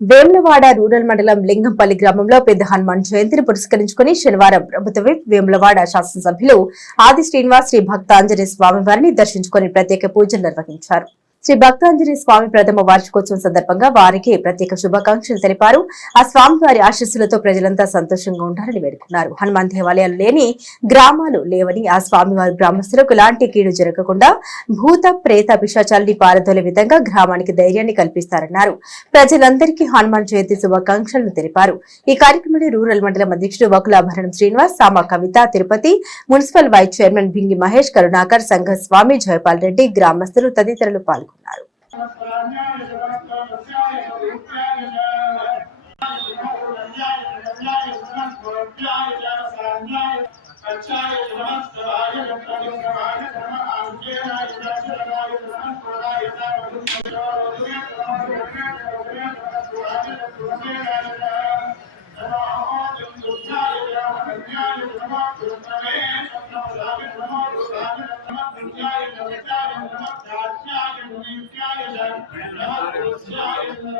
Vemulawada rural మండలం లింగంపల్లి గ్రామంలో పెద్ద హనుమాన్ జయంతిని పురస్కరించుకుని శనివారం ప్రభుత్వ విప్ వేములవాడ శాసనసభ్యులు ఆది శ్రీనివాస్ శ్రీ భక్తాంజనేయ స్వామివారిని దర్శించుకుని ప్రత్యేక పూజలు నిర్వహించారు. శ్రీ భక్తాంజలి స్వామి ప్రథమ వార్షికోత్సవం సందర్భంగా వారికి ప్రత్యేక శుభాకాంక్షలు తెలిపారు. ఆ స్వామి వారి ప్రజలంతా సంతోషంగా ఉండాలని వేడుకున్నారు. హనుమాన్ దేవాలయాలు లేని గ్రామాలు లేవని ఆ స్వామివారి గ్రామస్తులకు లాంటి కీడు జరగకుండా భూత ప్రేత పిశాచాలని పారదోలే విధంగా గ్రామానికి ధైర్యాన్ని కల్పిస్తారన్నారు. ప్రజలందరికీ హనుమాన్ జయంతి శుభాకాంక్షలను తెలిపారు. ఈ కార్యక్రమంలో రూరల్ మండలం అధ్యక్షుడు Vakulabharanam Srinivas Sama Kavitha Tirupati municipal vice chairman Bhingi Mahesh Karunakar Sangha Swamy Jayapal Reddy గ్రామస్తులు తదితరులు పాల్గొన్నారు. పేర్కొన్నారు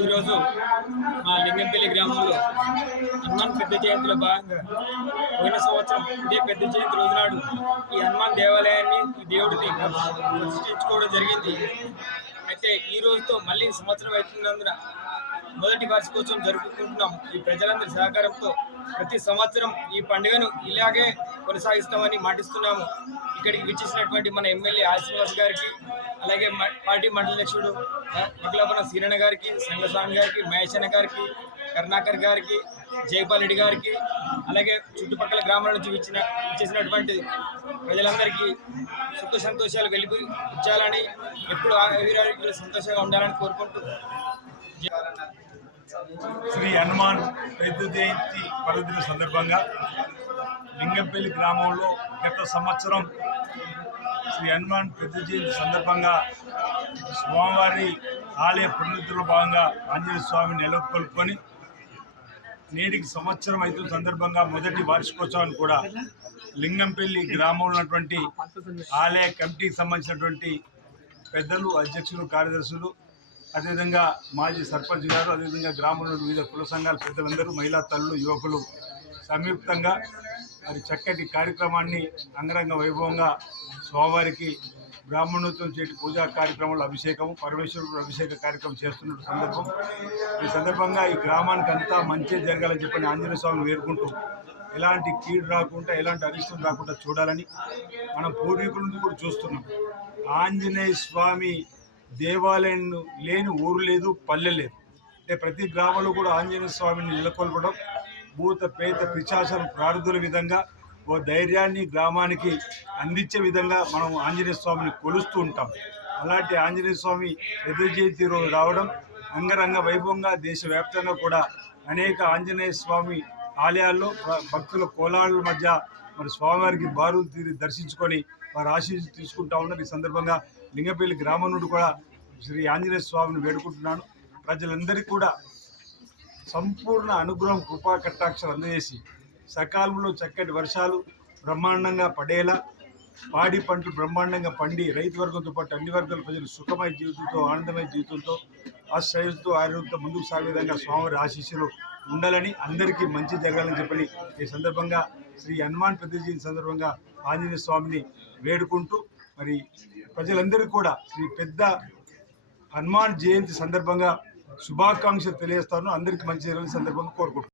ఈరోజు మా లింగంపల్లి గ్రామంలో హనుమాన్ పెద్ద జయంతిలో భాగంగా పోయిన సంవత్సరం ఇదే పెద్ద జయంతి రోజు నాడు ఈ హనుమాన్ దేవాలయాన్ని ఈ దేవుడిని ప్రతిష్ఠించుకోవడం జరిగింది. అయితే ఈ రోజుతో మళ్ళీ సంవత్సరం అవుతున్నందున మొదటి వార్షికోత్సవం జరుపుకుంటున్నాం. ఈ ప్రజలందరి సహకారంతో ప్రతి సంవత్సరం ఈ పండుగను ఇలాగే కొనసాగిస్తామని మాటిస్తున్నాము. ఇక్కడికి విచ్చేసినటువంటి మన ఎమ్మెల్యే ఆశ్రీనివాస్ గారికి అలాగే పార్టీ మండల అధ్యక్షుడు సీరణ గారికి సంగస్వామి గారికి మహేశన్న గారికి కరుణాకర్ గారికి జైపాల్ రెడ్డి గారికి అలాగే చుట్టుపక్కల గ్రామాల నుంచి ఇచ్చిన ఇచ్చేసినటువంటి ప్రజలందరికీ సుఖ సంతోషాలు వెలిపి ఇచ్చాలని ఎప్పుడు ఆయురారోగ్యాలు సంతోషంగా ఉండాలని కోరుకుంటూ శ్రీ హనుమాన్ రైతు జయంతి పర్వదిన సందర్భంగా లింగంపల్లి గ్రామంలో గత సంవత్సరం శ్రీ హనుమాన్ పెద్ద జయంతి సందర్భంగా స్వామివారి ఆలయ పునరుద్ధరణలో భాగంగా ఆంజనేయ స్వామి నెలకొల్పుకొని నేటికి సంవత్సరం అయితే సందర్భంగా మొదటి వార్షికోత్సవాన్ని కూడా లింగంపల్లి గ్రామంలో ఉన్నటువంటి ఆలయ కమిటీకి సంబంధించినటువంటి పెద్దలు అధ్యక్షులు కార్యదర్శులు అదేవిధంగా మాజీ సర్పంచ్ గారు అదేవిధంగా గ్రామంలో వివిధ కుల సంఘాల పెద్దలందరూ మహిళా తల్లులు యువకులు సంయుక్తంగా మరి చక్కటి కార్యక్రమాన్ని అంగరంగ వైభవంగా స్వామివారికి బ్రాహ్మణోత్సవం చేటి పూజా కార్యక్రమంలో అభిషేకం పరమేశ్వరుడు అభిషేక కార్యక్రమం చేస్తున్న సందర్భం. ఈ సందర్భంగా ఈ గ్రామానికి అంతా మంచి జరగాలని చెప్పని ఆంజనేయ స్వామిని వేడుకుంటూ ఎలాంటి కీడు రాకుండా ఎలాంటి అరిష్టం రాకుండా చూడాలని మనం పూర్వీకుల నుంచి కూడా చూస్తున్నాం. ఆంజనేయ స్వామి దేవాలయం లేని ఊరు లేదు పల్లె లేదు. అంటే ప్రతి గ్రామంలో కూడా ఆంజనేయ స్వామిని నెలకొల్పడం భూత పేత పిశాచం ప్రార్థుల విధంగా ఓ ధైర్యాన్ని గ్రామానికి అందించే విధంగా మనం ఆంజనేయ స్వామిని కొలుస్తూ ఉంటాం. అలాంటి ఆంజనేయ స్వామి పెద్ద జయంతి రోజు రావడం అంగరంగ వైభవంగా దేశవ్యాప్తంగా కూడా అనేక ఆంజనేయ స్వామి ఆలయాల్లో భక్తుల కోలాళ్ళ మధ్య మరి స్వామివారికి బారులు తీరి దర్శించుకొని వారి ఆశీస్సు తీసుకుంటా ఉన్నారు. ఈ సందర్భంగా లింగపల్లి గ్రామం నుండి కూడా శ్రీ ఆంజనేయ స్వామిని వేడుకుంటున్నాను. ప్రజలందరికీ కూడా సంపూర్ణ అనుగ్రహం కృపా కటాక్షలు అందజేసి సకాలంలో చక్కటి వర్షాలు బ్రహ్మాండంగా పడేలా పాడి పంటలు బ్రహ్మాండంగా పండి రైతు వర్గంతో పాటు అన్ని వర్గాల ప్రజలు సుఖమైన జీవితంతో ఆనందమైన జీవితంతో ఆశ్రయంతో ఆరోగ్యంతో ముందుకు సాగే విధంగా స్వామివారి ఆశీస్సులు ఉండాలని అందరికీ మంచి జరగాలని చెప్పని ఈ సందర్భంగా శ్రీ హనుమాన్ పెద్ద సందర్భంగా ఆంజనేయ స్వామిని వేడుకుంటూ మరి ప్రజలందరికీ కూడా శ్రీ పెద్ద హనుమాన్ జయంతి సందర్భంగా శుభాకాంక్షలు తెలియజేస్తాను. అందరికీ మంచి జరగాలని సందర్భంగా కోరుకుంటున్నాను.